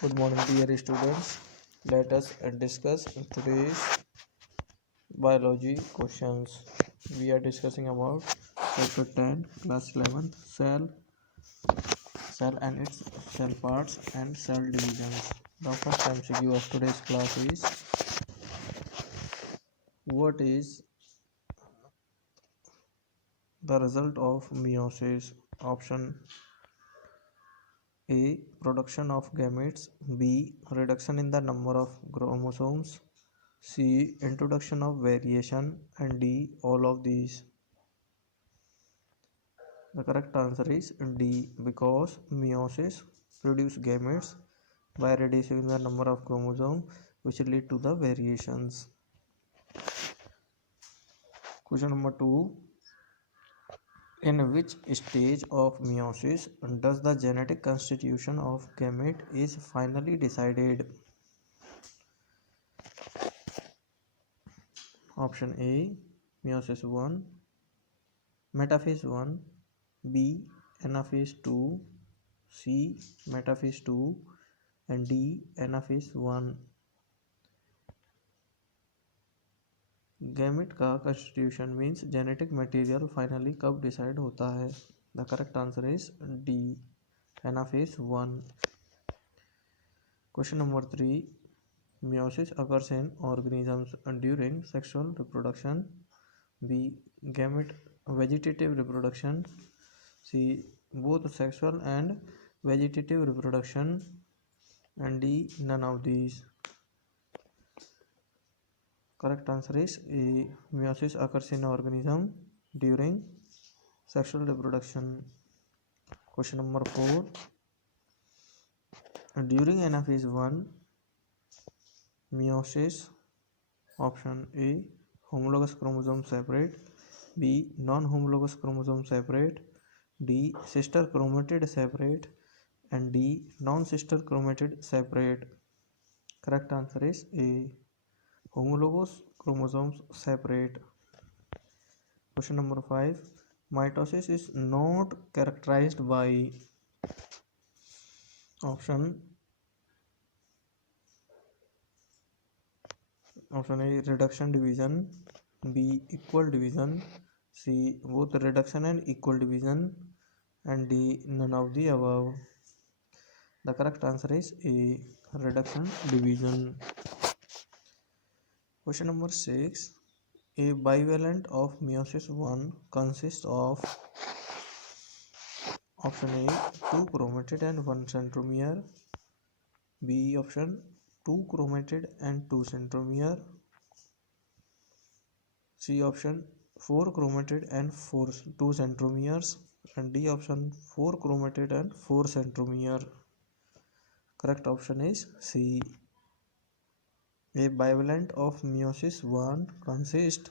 Good morning, dear students. Let us discuss today's biology questions. We are discussing about chapter 10, class 11, cell and its cell parts and cell divisions. The first MCQ of today's class is what is the result of meiosis? Option A. Production of gametes. B. Reduction in the number of chromosomes. C. Introduction of variation. And D. All of these. The correct answer is D, because meiosis produces gametes by reducing the number of chromosomes, which lead to the variations. Question number 2. In which stage of meiosis does the genetic constitution of gamete is finally decided? Option A, meiosis 1, metaphase 1, B, anaphase 2, C, metaphase 2, and D, anaphase 1. Gamete का constitution means genetic material finally कब decide होता है? The correct answer is D, anaphase 1. Question number 3. meiosis occurs in organisms during sexual reproduction. B, gamete vegetative reproduction. C, both sexual and vegetative reproduction. And D, none of these. Correct answer is A. Meiosis occurs in organism during sexual reproduction. Question number 4. During anaphase 1 meiosis, option A, homologous chromosome separate. B, non-homologous chromosome separate. D, sister chromatid separate. And D, non-sister chromatid separate. Correct answer is A, homologous chromosomes separate. Question number 5. Mitosis is not characterized by option A, reduction division. B, equal division. C, both reduction and equal division. And D, none of the above. The correct answer is A, reduction division. Question number 6. A bivalent of meiosis 1 consists of option A, 2 chromatid and 1 centromere. B option, 2 chromatid and 2 centromere. C option, 4 chromatid and 2 centromeres. And D option, 4 chromatid and 4 centromere. Correct option is C. A bivalent of meiosis 1 consists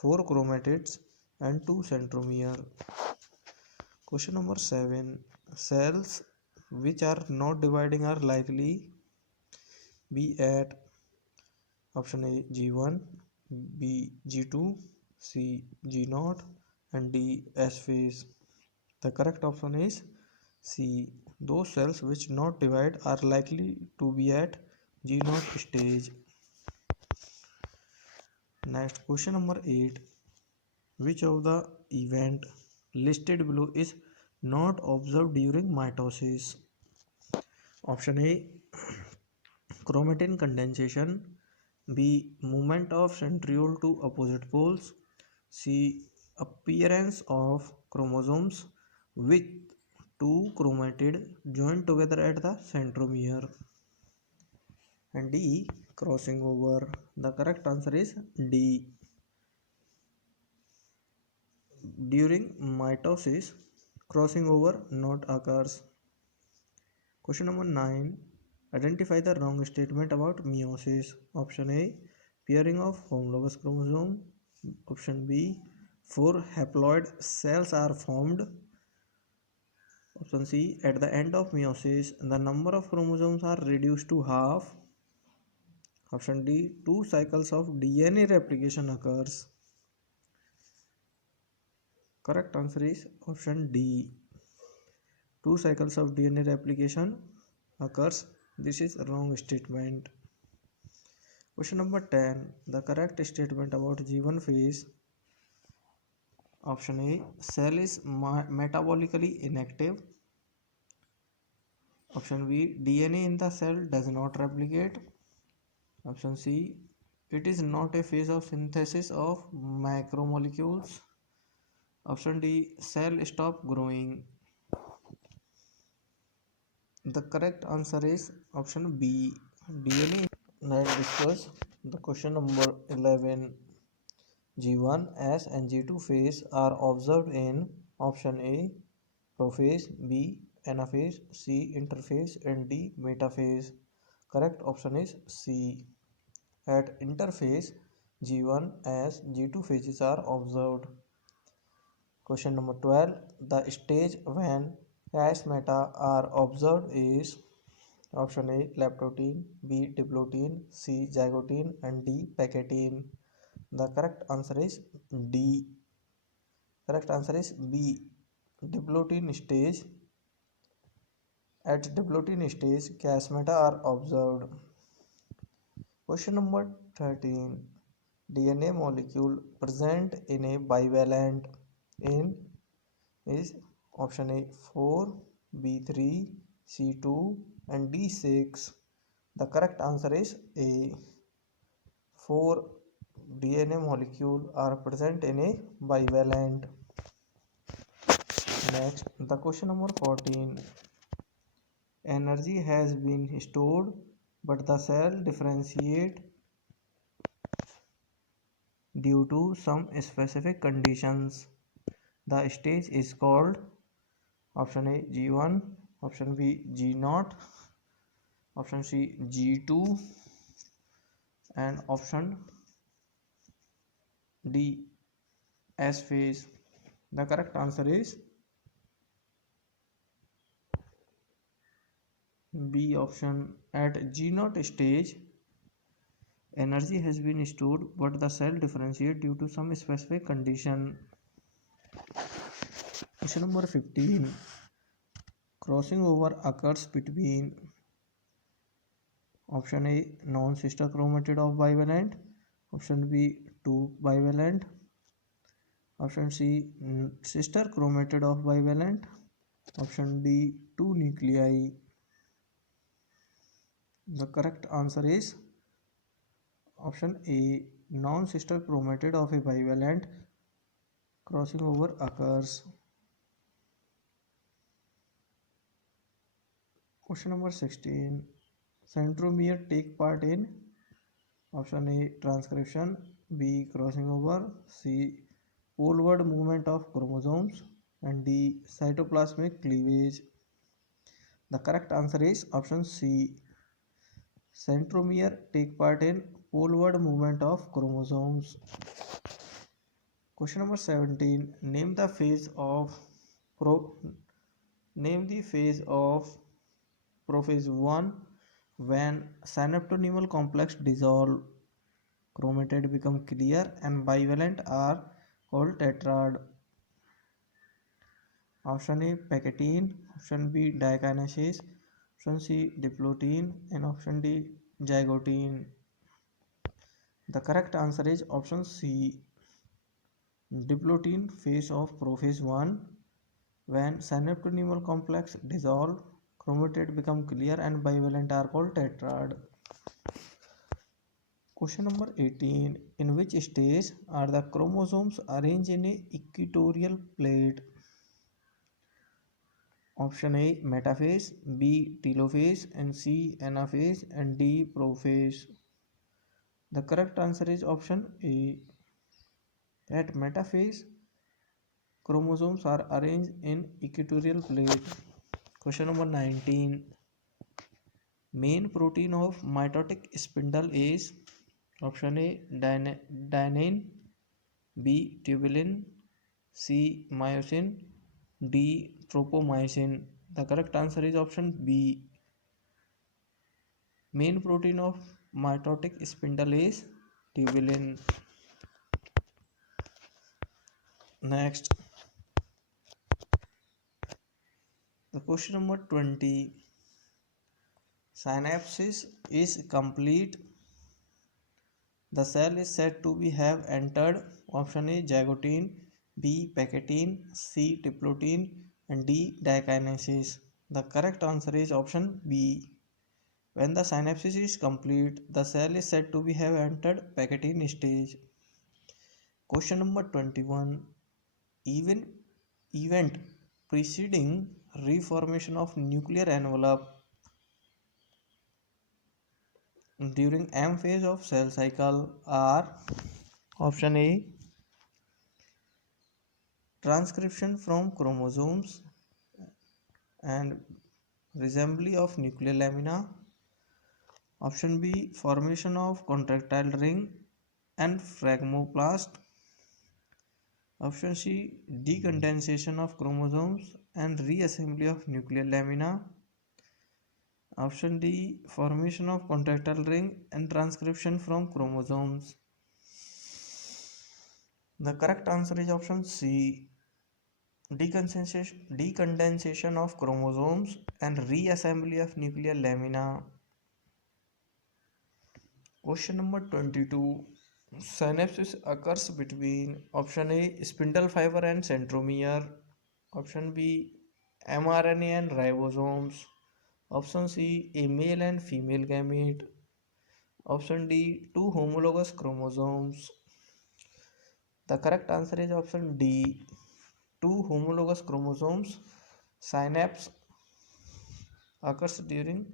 4 chromatids and 2 centromere. Question number 7. Cells which are not dividing are likely be at option A, G1, B, G2, C, G0, and D, S phase. The correct option is C. Those cells which not divide are likely to be at G0 stage. Next, question number 8. Which of the event listed below is not observed during mitosis? Option A, chromatin condensation. B, movement of centriole to opposite poles. C, appearance of chromosomes with 2 chromatid joined together at the centromere. And D, crossing over. The correct answer is D. During mitosis, crossing over not occurs. Question number 9. Identify the wrong statement about meiosis. Option A, pairing of homologous chromosome. Option B, 4 haploid cells are formed. Option C, at the end of meiosis, the number of chromosomes are reduced to half. Option D, 2 cycles of DNA replication occurs. Correct answer is option D. 2 cycles of DNA replication occurs This is a wrong statement. Question number 10. The correct statement about G1 phase. Option A. Cell is metabolically inactive. Option B. DNA in the cell does not replicate. Option C. It is not a phase of synthesis of macromolecules. Option D. Cell stop growing. The correct answer is option B. DNA. Now discuss the question number 11. G1 S and G2 phase are observed in option A. Prophase, B. Anaphase, C. Interphase, and D. Metaphase. Correct option is C. At interphase, G1 as G2 phases are observed. Question number 12. The stage when S meta are observed is option A. Lactotine, B. Diplotin, C. Zygotin, and D. Pacatine. The correct answer is D. Correct answer is B. Diplotin stage. At diplotin stage, gas meta are observed. Question number 13. DNA molecule present in a bivalent in is option A 4, B3, C2, and D6. The correct answer is A. 4 DNA molecule are present in a bivalent. Next, the question number 14. Energy has been stored, but the cell differentiate due to some specific conditions. The stage is called option A G1, option B G0, option C G2, and option D S phase. The correct answer is B option. At G0 stage, energy has been stored, but the cell differentiate due to some specific condition. Question number 15. Crossing over occurs between option A non-sister chromatid of bivalent, option B two bivalent, option C sister chromatid of bivalent, option D two nuclei. The correct answer is option A non-sister chromatid of a bivalent crossing over occurs. Question number 16. Centromere take part in option A transcription, B crossing over, C poleward movement of chromosomes, and D cytoplasmic cleavage. The correct answer is option C. Centromere take part in poleward movement of chromosomes. Question number 17. Name the phase of prophase 1 when synaptonemal complex dissolve, chromatid become clear, and bivalent are called tetrad. Option A pacatine, option B dikinesis, option C diplotin, and option D zygotin. The correct answer is option C. Diplotin phase of prophase 1 when synaptonemal complex dissolve, chromatid become clear, and bivalent are called tetrad. Question number 18. In which stage are the chromosomes arranged in a equatorial plate? Option A metaphase, B telophase, and C anaphase, and D prophase. The correct answer is option A. At metaphase, chromosomes are arranged in equatorial plate. Question number 19. Main protein of mitotic spindle is option A dynein, B tubulin, C myosin, D tropomyosin. The correct answer is option B. Main protein of mitotic spindle is tubulin. Next, the question number 20. synapses is complete, the cell is said to be have entered. Option A zygote, B pectin, C diplotin, and D dikinesis. The correct answer is option B. When the synapsis is complete, the cell is said to be have entered pectin stage. Question number 21. Even event preceding reformation of nuclear envelope during M phase of cell cycle are: option A transcription from chromosomes and assembly of nuclear lamina, option B formation of contractile ring and phragmoplast, option C decondensation of chromosomes and reassembly of nuclear lamina, option D formation of contractile ring and transcription from chromosomes. The correct answer is option C, decondensation of chromosomes and reassembly of nuclear lamina. Question number 22. Synapsis occurs between option A spindle fiber and centromere, option B mRNA and ribosomes, option C a male and female gamete, option D two homologous chromosomes. The correct answer is option D, two homologous chromosomes. Synapse occurs during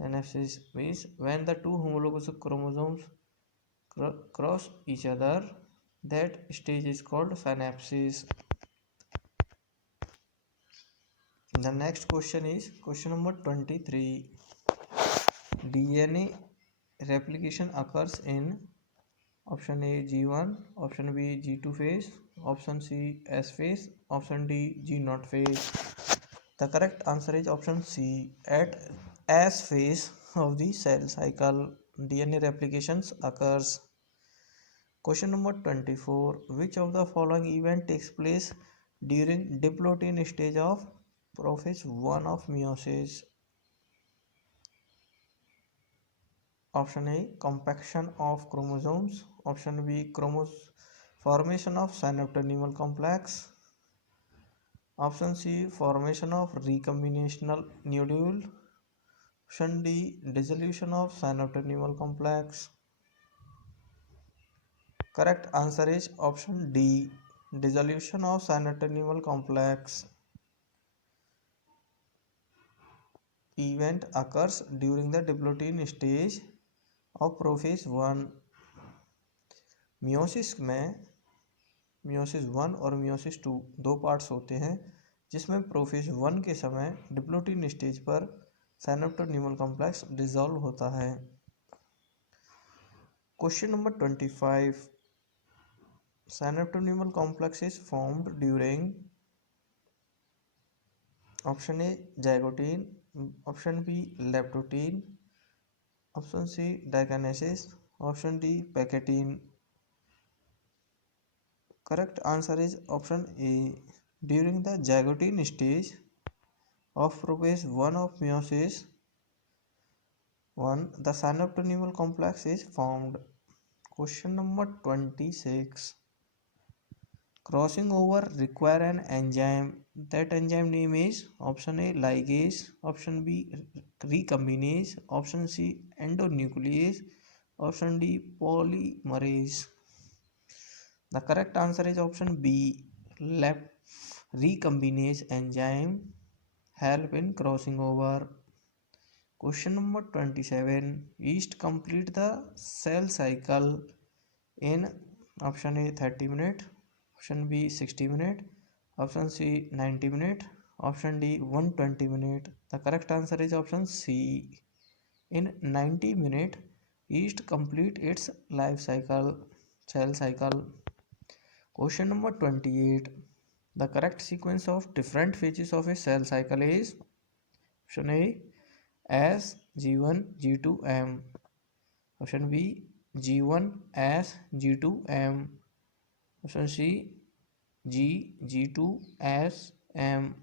synapsis means when the two homologous chromosomes cross each other. That stage is called synapsis. The next question is question number 23. DNA replication occurs in option A G1, option B G2 phase, option C S phase, option D G0 phase. The correct answer is option C. At S phase of the cell cycle, DNA replications occurs. Question number 24. Which of the following event takes place during diplotin stage of prophase 1 of meiosis? Option A compaction of chromosomes, option B formation of synaptonemal complex, option C formation of recombinational nodule, option D dissolution of synaptonemal complex. Correct answer is option D, dissolution of synaptonemal complex. Event occurs during the diplotin stage of prophase 1. Meiosis में meiosis 1 और meiosis 2 दो parts होते हैं, जिसमें prophase 1 के समय diplotene stage पर साइनेप्टोनीमल complex dissolve होता है. Question number 25. Synaptonemal complex is formed during option A zygotene, option B leptotene, option C diakinesis, option D pachytene. Correct answer is option A. During the zygotene stage of prophase 1 of meiosis 1, the synaptonemal complex is formed. Question number 26. Crossing over require an enzyme. That enzyme name is option A ligase, option B recombinase, option C endonuclease, option D polymerase. The correct answer is option B, recombinase enzyme help in crossing over. Question number 27. Yeast complete the cell cycle in option A 30 minutes, option B 60 minutes, option C 90 minutes, option D 120 minutes. The correct answer is option C. In 90 minutes, yeast complete its life cycle, cell cycle. Question number 28. The correct sequence of different phases of a cell cycle is option A S G1 G2 M, option B G1 S G2 M, option C G2 S M,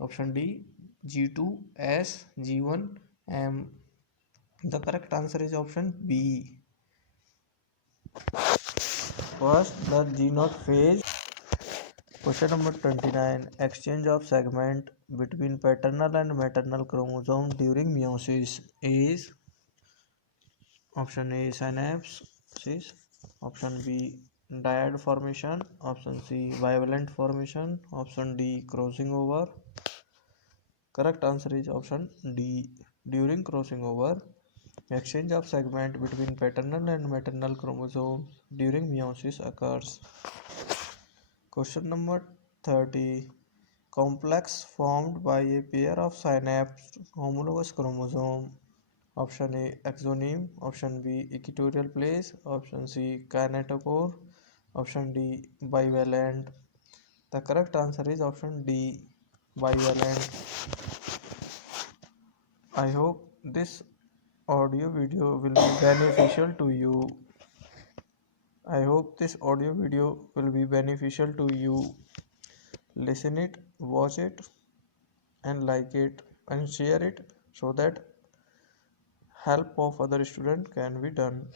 option D G2 S G1 The correct answer is option B. First, the G0 phase. Question number 29. Exchange of segment between paternal and maternal chromosome during meiosis is option A synapsis, option B dyad formation, option C bivalent formation, option D crossing over. Correct answer is option D. During crossing over, exchange of segment between paternal and maternal chromosomes during meiosis occurs. Question number 30. Complex formed by a pair of synapsed homologous chromosome. Option A exoneme, option B equatorial place, option C kinetochore, option D bivalent. The correct answer is option D bivalent. I hope this audio video will be beneficial to you. I hope this audio video will be beneficial to you. Listen it, watch it, and like it and share it so that help of other student can be done.